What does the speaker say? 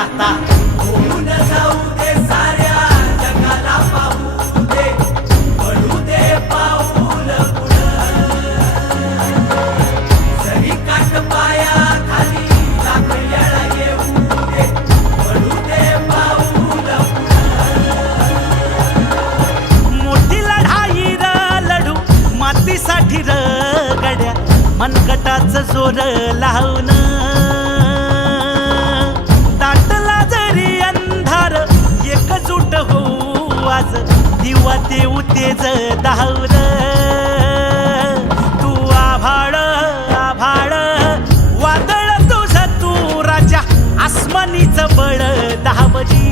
आता होऊन जाऊ दे साऱ्या जगाला पाहू दे पडू दे पाऊल पुढं जरी काट पाया खाली लाख येळा येऊ दे पडू दे पाऊल मोठी लढाई र लढू मातीसाठी र गड्या मनगटाचं जोर लावून दाटला जरी अंधार एकजूट होऊ आज दिवा देऊ तेज दावर तू आभाळ आभाळ वादळ तुझ तू राजा आसमानीच बळ दावजी